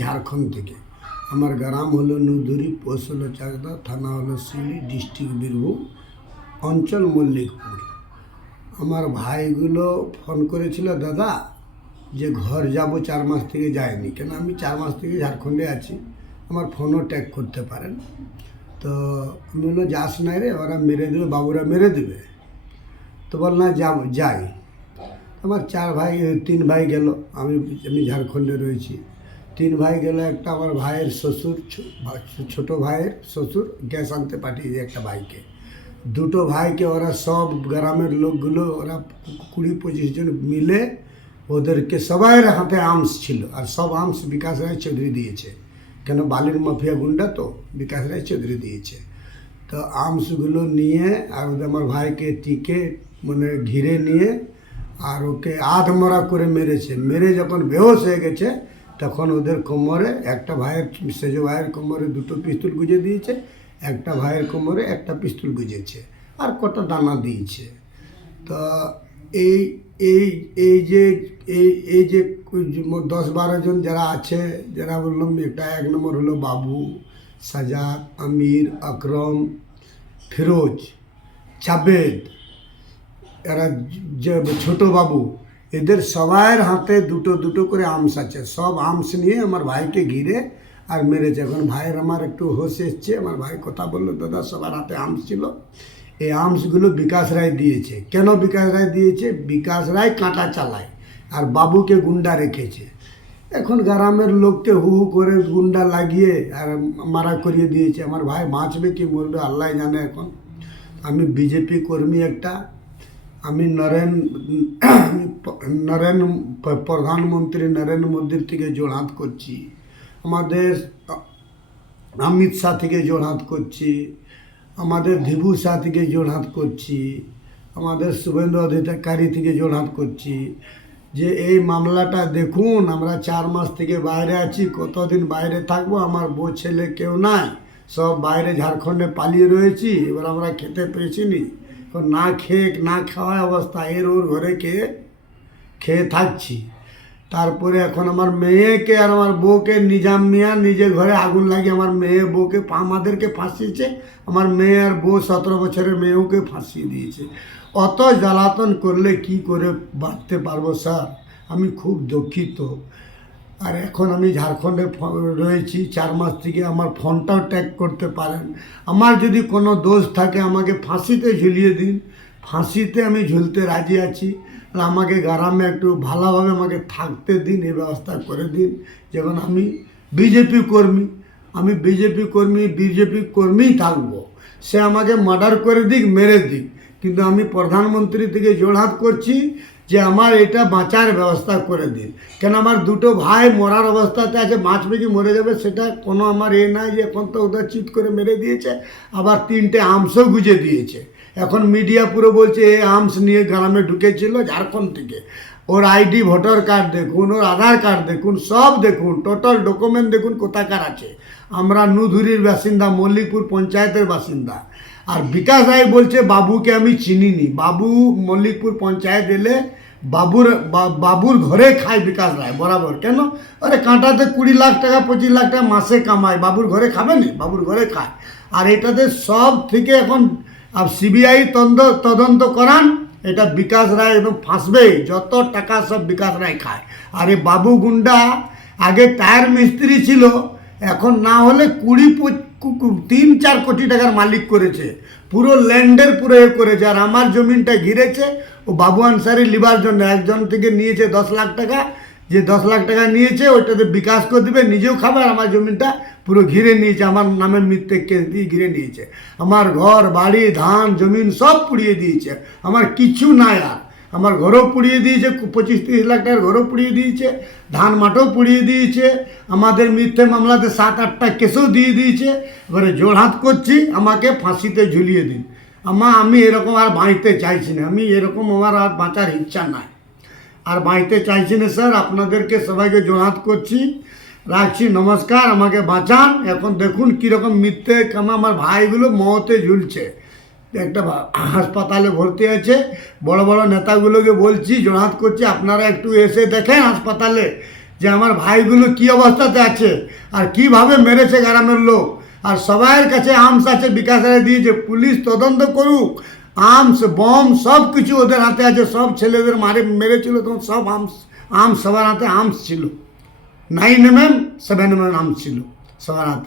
ঝাড়খণ্ড থেকে। আমার গ্রাম হলো নুধুরি, পোস্ট হলো চাকদা, থানা হলো শিউলি, ডিস্ট্রিক্ট বীরভূম, অঞ্চল মল্লিকপুর। আমার ভাইগুলো ফোন করেছিল, দাদা যে ঘর যাব, 4 মাস থেকে যায়নি, কেন আমি 4 মাস থেকে ঝাড়খণ্ডে আছি, আমার ফোনও ট্যাগ করতে পারেন। তো আমি বললো, যাস নাই রে, ওরা মেরে দেবে, বাবুরা মেরে দেবে। তো বল না, যাই। আমার 3 ভাই গেল, আমি আমি ঝাড়খণ্ডে রয়েছি। 3 ভাই গেল, একটা আমার ভাইয়ের শ্বশুর, ছোট ভাইয়ের শ্বশুর গ্যাস আনতে পাঠিয়ে দিয়ে একটা ভাইকে, 2টো ভাইকে ওরা সব গ্রামের লোকগুলো, ওরা 20-25 জন মিলে ওদেরকে সবাইয়ের হাতে আর্মস ছিল, আর সব আর্মস বিকাশ রায় চৌধুরী দিয়েছে, কেন বালির মাফিয়া গুন্ডা তো, বিকাশ রায় চৌধুরী দিয়েছে। তো আর্মসগুলো নিয়ে আর ওদের আমার ভাইকে টিকে মানে ঘিরে নিয়ে আর ওকে আধমরা করে মেরেছে। মেরে যখন বেহোশ হয়ে গেছে তখন ওদের কোমরে, একটা ভাইয়ের, সেজ ভাইয়ের কোমরে 2টো পিস্তল গুঁজে দিয়েছে, একটা ভাইয়ের কোমরে একটা পিস্তল গুঁজেছে, আর কটা দানা দিয়েছে। তো এই এই এই যে এই যে 10-12 জন যারা আছে, যারা বললাম, একটা 1 নম্বর হলো বাবু, সাজাদ, আমির, আকরম, ফিরোজ, জাবেদ, এরা যে ছোটো বাবু, এদের সবাইয়ের হাতে 2টো করে আর্মস আছে। সব আর্মস নিয়ে আমার ভাইকে ঘিরে আর মেরেছে। এখন ভাইয়ের আমার একটু হোশ এসছে, আমার ভাই কথা বললো, দাদা সবার হাতে আর্মস ছিল, এই আর্মসগুলো বিকাশ রায় দিয়েছে। কেন বিকাশ রায় দিয়েছে? বিকাশ রায় কাঁটা চালায় আর বাবুকে গুন্ডা রেখেছে। এখন গ্রামের লোককে হু হু করে গুন্ডা লাগিয়ে আর মারা করিয়ে দিয়েছে। আমার ভাই বাঁচবে কি মরবে আল্লাহ জানে। এখন আমি বিজেপি কর্মী একটা, আমি প্রধানমন্ত্রী নরেন্দ্র মোদীর থেকে জোড়হাত করছি, আমাদের অমিত শাহ থেকে জোড়হাত করছি, আমাদের দিবু শাহ থেকে জোড়হাত করছি, আমাদের শুভেন্দু অধিকারী থেকে জোড়হাত করছি যে এই মামলাটা দেখুন। আমরা 4 মাস থেকে বাইরে আছি, কতদিন বাইরে থাকবো? আমার বউ ছেলে কেউ নাই, সব বাইরে ঝাড়খণ্ডে পালিয়ে রয়েছি। এবার আমরা খেতে পেয়েছি নি, না খেয়ে না খাওয়া অবস্থা, ওর ঘরে খেয়ে থাকছি। তারপরে এখন আমার মেয়েকে আর আমার বউকে নিজাম মিয়া নিজে ঘরে আগুন লাগিয়ে আমার মেয়ে বউকে আমাদেরকে ফাঁসিয়েছে। আমার মেয়ে আর বউ 17 বছরের মেয়েকে ফাঁসিয়ে দিয়েছে। অত জ্বালাতন করলে কি করে বাঁচতে পারবো স্যার? আমি খুব দুঃখিত। আর এখন আমি ঝাড়খণ্ডে রয়েছি 4 মাস থেকে, আমার ফোনটাও ট্যাগ করতে পারেন। আমার যদি কোনো দোষ থাকে আমাকে ফাঁসিতে ঝুলিয়ে দিন, ফাঁসিতে আমি ঝুলতে রাজি আছি। আমাকে গ্রামে একটু ভালোভাবে আমাকে থাকতে দিন, এই ব্যবস্থা করে দিন। যেমন আমি বিজেপি কর্মীই থাকবো। সে আমাকে মার্ডার করে দিক, মেরে দিক, কিন্তু আমি প্রধানমন্ত্রী থেকে জোড়হাত করছি যে আমার এটা বাঁচার ব্যবস্থা করে দিন। কেন আমার 2টো ভাই মরার অবস্থাতে আছে, বাঁচবে কি মরে যাবে সেটা কোনো আমার নাই। যে এখন তো ওদের চিৎ করে মেরে দিয়েছে, আবার 3টে আর্মসও গুঁজে দিয়েছে। এখন মিডিয়া পুরো বলছে এই আর্মস নিয়ে গ্রামে ঢুকেছিল ঝাড়খণ্ড থেকে। ওর আইডি, ভোটার কার্ড দেখুন, ওর আধার কার্ড দেখুন, সব দেখুন, টোটাল ডকুমেন্ট দেখুন কোথাকার আছে। আমরা নুধুরির বাসিন্দা, মল্লিকপুর পঞ্চায়েতের বাসিন্দা। আর বিকাশ রায় বলছে বাবুকে আমি চিনিনি। বাবু মল্লিকপুর পঞ্চায়েত এলে বাবুর ঘরে খায় বিকাশ রায় বরাবর। কেন? আরে কাঁটাতে 20 লাখ টাকা 25 লাখ টাকা মাসে কামায়, বাবুর ঘরে খাবে না? বাবুর ঘরে খায়। আর এটাতে সব থেকে এখন সিবিআই তদন্ত করান, এটা বিকাশ রায় একদম ফাঁসবেই। যত টাকা সব বিকাশ রায় খায়। আর এই বাবু গুন্ডা আগে টায়ার মিস্ত্রি ছিল, এখন না হলে 3-4 কোটি টাকার মালিক করেছে, পুরো ল্যান্ডের পুরো করেছে। আর আমার জমিনটা ঘিরেছে ও বাবু আনসারি লিবার জন্য। একজন থেকে নিয়েছে 10 লাখ টাকা, যে 10 লাখ টাকা নিয়েছে ওইটাতে বিকাশ করে দেবে, নিজেও খাবে। আর আমার জমিনটা পুরো ঘিরে নিয়েছে, আমার নামে মিথ্যে কেস দিয়ে ঘিরে নিয়েছে। আমার ঘর বাড়ি ধান জমিন সব পুড়িয়ে দিয়েছে, আমার কিছু নাই। আর আমার ঘরও পুড়িয়ে দিয়েছে, 25-30 লাখ টাকার ঘরও পুড়িয়ে দিয়েছে, ধান মাঠও পুড়িয়ে দিয়েছে। আমাদের মিথ্যে মামলাতে 7-8টা কেসও দিয়ে দিয়েছে। এবারে জোড়হাত করছি, আমাকে ফাঁসিতে ঝুলিয়ে দিন। আমি এরকম আর বাঁচতে চাইছি না। আমি এরকম আমার আর বাঁচার ইচ্ছা নাই, আর বাঁচতে চাইছি না স্যার। আপনাদেরকে সবাইকে জোড়হাত করছি, রাখছি, নমস্কার। আমাকে বাঁচান। এখন দেখুন কীরকম মিথ্যে কামা আমার ভাইগুলো মতে ঝুলছে, একটা হাসপাতালে ভর্তি আছে। বড় বড় নেতাগুলোকে বলছি, জোড়হাত করছি, আপনারা একটু এসে দেখেন হাসপাতালে যে আমার ভাইগুলো কি অবস্থাতে আছে আর কিভাবে মেরেছে গ্রামের লোক। আর সবাইয়ের কাছে আর্মস আছে, বিকাশের দিয়েছে, পুলিশ তদন্ত করুক। আর্মস বম সব কিছু ওদের হাতে আছে, সব ছেলেদের মেরেছিল তখন সব আর্মস সবার হাতে আর্মস ছিল। 9mm 7mm আর্মস ছিল সবার হাতে।